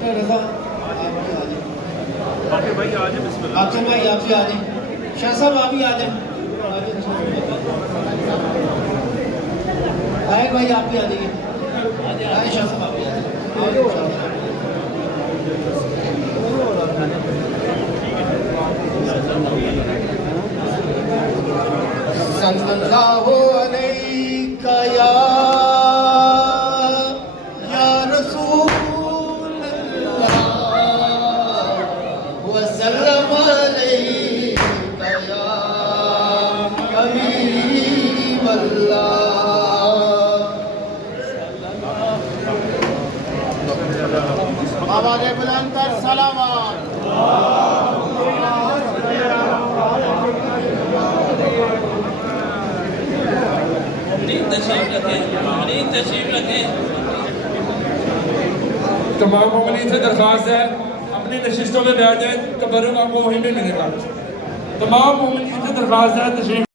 Doctor रजा आके भाई आ जाए, बिस्मिल्लाह। आके भाई आप भी आ जाए, शाह साहब आप भी आ जाए, आए भाई आप भी आ जाइए, आए शाह साहब आप भी आ जाइए। सल्लल्लाहु अलैका या रसूल अल्लाह व सल्लम अलैका या हबीब अल्लाह। आवाज़ बुलंद कर सलावत। तमाम मोमिनीन से दरख्वास्त है अपनी नशिस्तों में बैठ जाए, तबर्रुक आपको वहीं पे मिलेगा। तमाम मोमिनीन से दरख्वास्त है तशरीफ